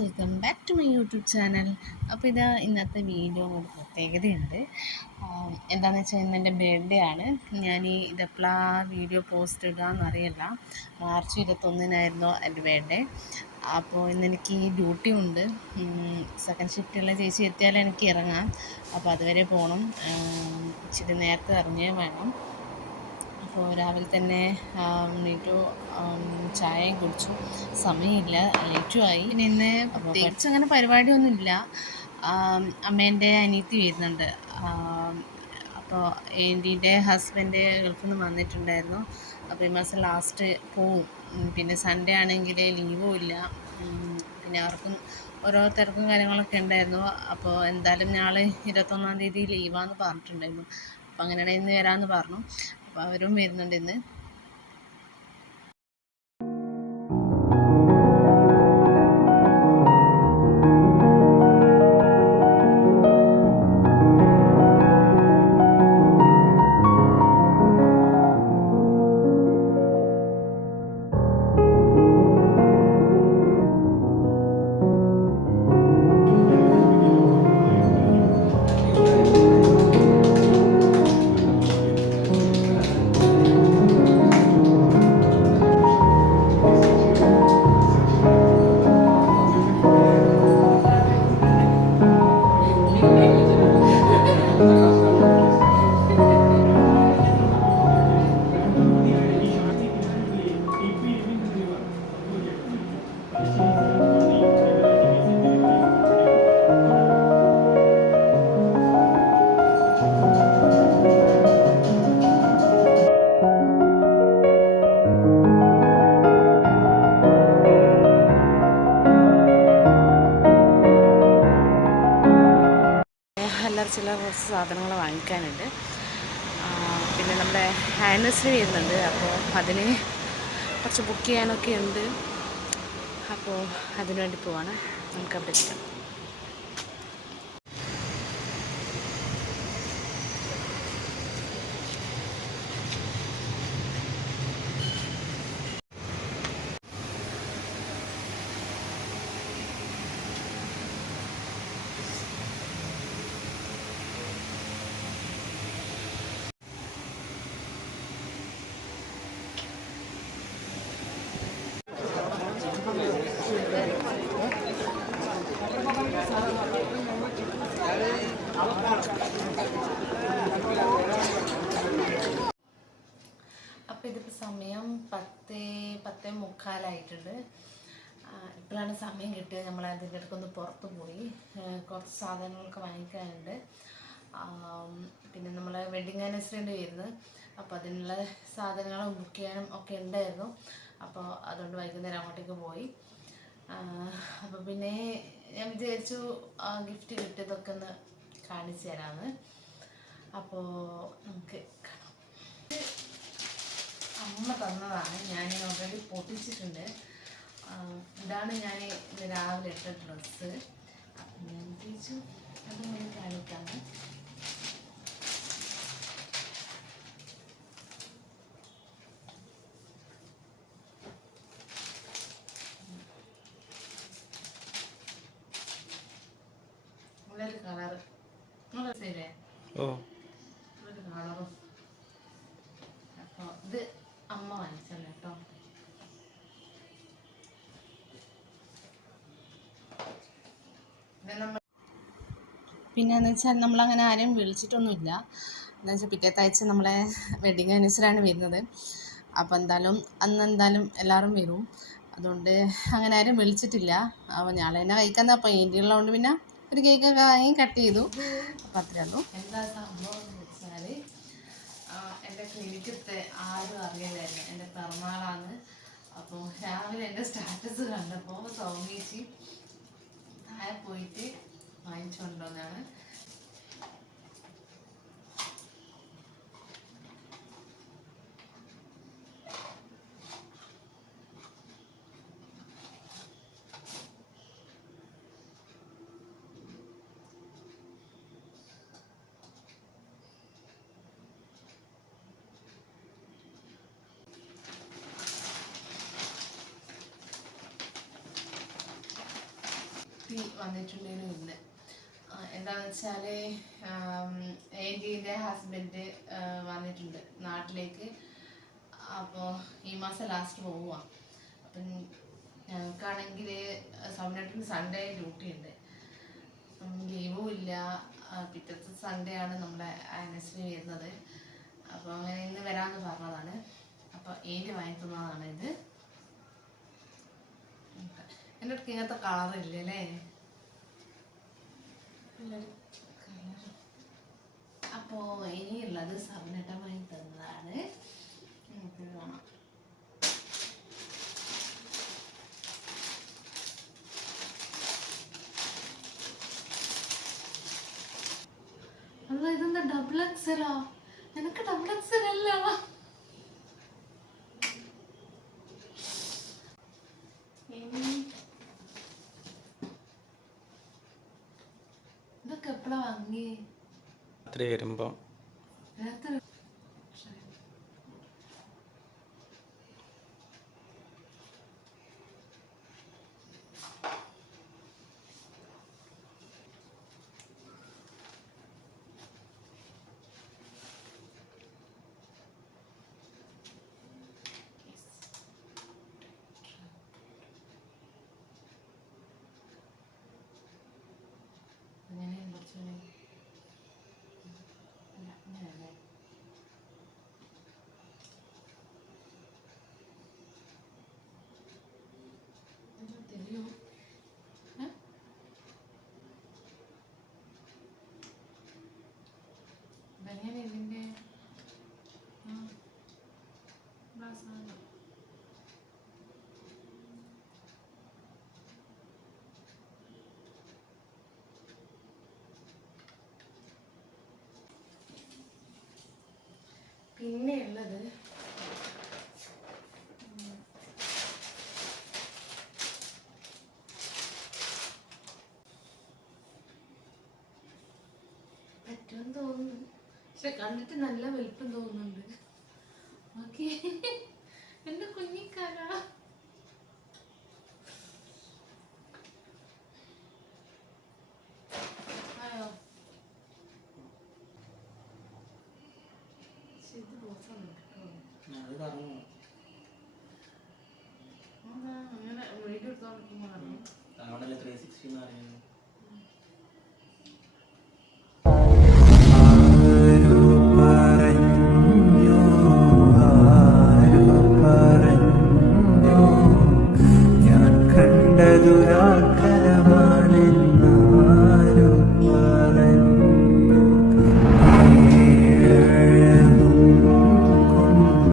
Welcome back to my YouTube channel. അപ്പോൾ ഇതാ ഇന്നത്തെ വീഡിയോ ഒരു പ്രത്യേകതയുണ്ട്. എന്താണെന്ന് വെച്ചാൽ ഇന്ന് എൻ്റെ ബർത്ത്ഡേ ആണ്. ഞാൻ ഇതെപ്പോഴാ വീഡിയോ പോസ്റ്റ് ഇടാമെന്ന് അറിയില്ല. മാർച്ച് 21-നായിരുന്നു എൻ്റെ ബർത്ത്ഡേ. അപ്പോൾ ഇന്നെനിക്ക് ഡ്യൂട്ടി ഉണ്ട്. സെക്കൻഡ് ഷിഫ്റ്റുള്ള ചേച്ചി എത്തിയാലേ എനിക്ക് ഇറങ്ങാം. അപ്പോൾ അതുവരെ പോകണം. ഇച്ചിരി നേരത്തെ ഇറങ്ങിയേ വേണം. അപ്പോൾ രാവിലെ തന്നെ എണീറ്റു, ചായയും കുടിച്ചു. സമയമില്ല, ലേറ്റുമായി. പിന്നെ ഇന്ന് പ്രത്യേകിച്ച് അങ്ങനെ പരിപാടിയൊന്നുമില്ല. അമ്മേൻ്റെ അനിയത്തി വരുന്നുണ്ട്. അപ്പോൾ ഏൻ്റീൻ്റെ ഹസ്ബൻഡ് ഗൾഫിൽ നിന്ന് വന്നിട്ടുണ്ടായിരുന്നു. അപ്പോൾ ഈ മാസം ലാസ്റ്റ് പോവും. പിന്നെ സൺഡേ ആണെങ്കിൽ ലീവും ഇല്ല. പിന്നെ അവർക്കും ഓരോ തിരക്കും കാര്യങ്ങളൊക്കെ ഉണ്ടായിരുന്നു. അപ്പോൾ എന്തായാലും നാളെ 21-ാം തീയതി ലീവാന്ന് പറഞ്ഞിട്ടുണ്ടായിരുന്നു. അപ്പോൾ അങ്ങനെയാണെങ്കിൽ ഇന്ന് വരാമെന്ന് പറഞ്ഞു. അപ്പോൾ അവരും വരുന്നുണ്ട് ഇന്ന്. ചില കുറച്ച് സാധനങ്ങൾ വാങ്ങിക്കാനുണ്ട്. പിന്നെ നമ്മുടെ ആനിവേഴ്സറി വരുന്നുണ്ട്. അപ്പോൾ അതിന് കുറച്ച് ബുക്ക് ചെയ്യാനൊക്കെ ഉണ്ട്. അപ്പോൾ അതിനുവേണ്ടി പോവാണ്. നമുക്ക് അവിടെ എത്താം. അപ്പോൾ ഇതിപ്പോൾ സമയം 10:45 ഇപ്പോഴാണ് സമയം കിട്ടിയത്. നമ്മൾ അതിൻ്റെ ഇടയ്ക്കൊന്ന് പുറത്ത് പോയി കുറച്ച് സാധനങ്ങളൊക്കെ വാങ്ങിക്കാനുണ്ട്. പിന്നെ നമ്മൾ വെഡിങ് ആനിവേഴ്സറിൻ്റെ വരുന്നത്. അപ്പോൾ അതിനുള്ള സാധനങ്ങളും ബുക്ക് ചെയ്യാനും ഒക്കെ ഉണ്ടായിരുന്നു. അപ്പോൾ അതുകൊണ്ട് വൈകുന്നേരം അങ്ങോട്ടേക്ക് പോയി. അപ്പോൾ പിന്നെ ഞാൻ വിചാരിച്ചു ഗിഫ്റ്റ് കിട്ടിയതൊക്കെ ഒന്ന് കാണിച്ചു തരാമെന്ന്. അപ്പോൾ നമുക്ക് കാണാം. അമ്മ തന്നതാണ്. ഞാൻ ഓൾറെഡി പൊട്ടിച്ചിട്ടുണ്ട്. ഇതാണ് ഞാൻ രാവിലെ ഇട്ട ഡ്രസ്സ്. അപ്പം ഞാൻ വിചാരിച്ചു അതൊന്ന് കാണിക്കാമെന്ന്. നല്ലൊരു കളറ്, നല്ല രസമില്ലേ? ഒരു കളറും. അപ്പോൾ ഇത് അമ്മ വാങ്ങിച്ചല്ല കേട്ടോ. പിന്നെയെന്ന് വെച്ചാൽ നമ്മളങ്ങനെ ആരെയും വിളിച്ചിട്ടൊന്നുമില്ല. എന്താ വെച്ചാൽ പിറ്റേത്തെ ആഴ്ച നമ്മളെ വെഡിങ് ആനിവേഴ്സറിയാണ് വരുന്നത്. അപ്പോൾ അന്ന് എല്ലാവരും വരും. അതുകൊണ്ട് അങ്ങനെ ആരും വിളിച്ചിട്ടില്ല. അപ്പോൾ ഞാളെ തന്നെ കഴിക്കാൻ. അപ്പോൾ ഇതിലുള്ളതുകൊണ്ട് പിന്നെ ഒരു കേക്കൊക്കെ വാങ്ങി കട്ട് ചെയ്തു. അപ്പോൾ അത്രയേ ഉള്ളൂ. എന്താ സംഭവം എന്ന് വെച്ചാൽ എൻ്റെ ക്ലിനിക്കത്തെ ആരും അറിയില്ലായിരുന്നു എൻ്റെ പിറന്നാളാണ്. അപ്പോൾ രാവിലെ എൻ്റെ സ്റ്റാറ്റസ് കണ്ടപ്പോൾ സൗമ്യേച്ചി താഴെ പോയിട്ട് വാങ്ങിച്ചുകൊണ്ടുവന്നാണ്. വന്നിട്ടുണ്ടെങ്കിലും ഇന്ന് എന്താണെന്ന് വെച്ചാൽ ഏൻ്റീൻ്റെ ഹസ്ബൻഡ് വന്നിട്ടുണ്ട് നാട്ടിലേക്ക്. അപ്പോൾ ഈ മാസം ലാസ്റ്റ് പോവുക. അപ്പം ഞങ്ങൾക്കാണെങ്കിൽ സൗമ്യേട്ടന് സൺഡേ ഡ്യൂട്ടി ഉണ്ട്, ലീവും ഇല്ല. പിറ്റത്തെ സൺഡേ ആണ് നമ്മുടെ ആനിവേഴ്സറി വരുന്നത്. അപ്പോൾ അങ്ങനെ ഇന്ന് വരാമെന്ന് പറഞ്ഞതാണ്. അപ്പോൾ ഏൻ്റി വാങ്ങി തന്നതാണ് ഇത്. എൻ്റെ അടുത്ത് ഇങ്ങനത്തെ കളറില്ലല്ലേ. അപ്പോൾ ഇനിയുള്ളത് സൗമ്യേട്ടൻ വാങ്ങി തന്നതാണ്. നമുക്ക് കാണാം. അല്ല, ഇതെന്താ ഡബിൾ എക്സലോ? എനിക്ക് ഡബിൾ എക്സൽ അല്ല. ഇതൊക്കെ എപ്പോഴാ വാങ്ങി? രാത്രി വരുമ്പം. രാത്രി ഇതിൻ്റെ പിന്നെ ഉള്ളത് പറ്റുമെന്ന് തോന്നുന്നു, പക്ഷെ കണ്ടിട്ട് നല്ല വലിപ്പം തോന്നുന്നുണ്ട്. ഓക്കെ, എന്റെ കുഞ്ഞിക്കാല ആയോ? ഇത് അങ്ങനെ വീഡിയോ എടുത്തോണ്ടിരിക്കുമ്പോൾ കണ്ടതുരാ